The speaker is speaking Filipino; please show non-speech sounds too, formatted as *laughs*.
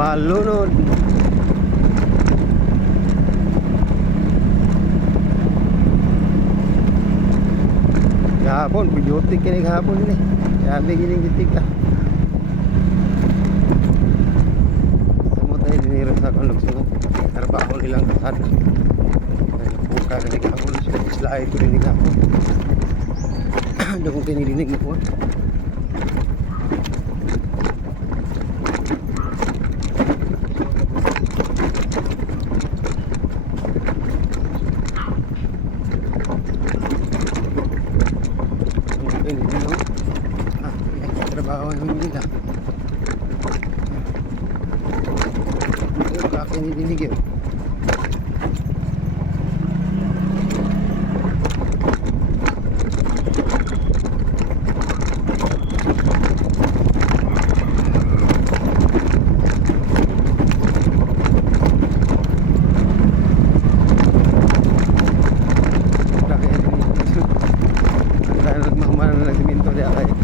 Palunod. Gahapon, bidyotik kini gahapon ini. Sabi gining gitik ka. Samo tayo diniro sa kong lugsong. Trabaho nilang kasad. Buka na gahapon. Slide *clears throat* ko din gahapon. Ano kung kinidinig mo po? bawal humila yung kakin nilinigil *laughs* Ang dahil nagmamahal na nagminto niya.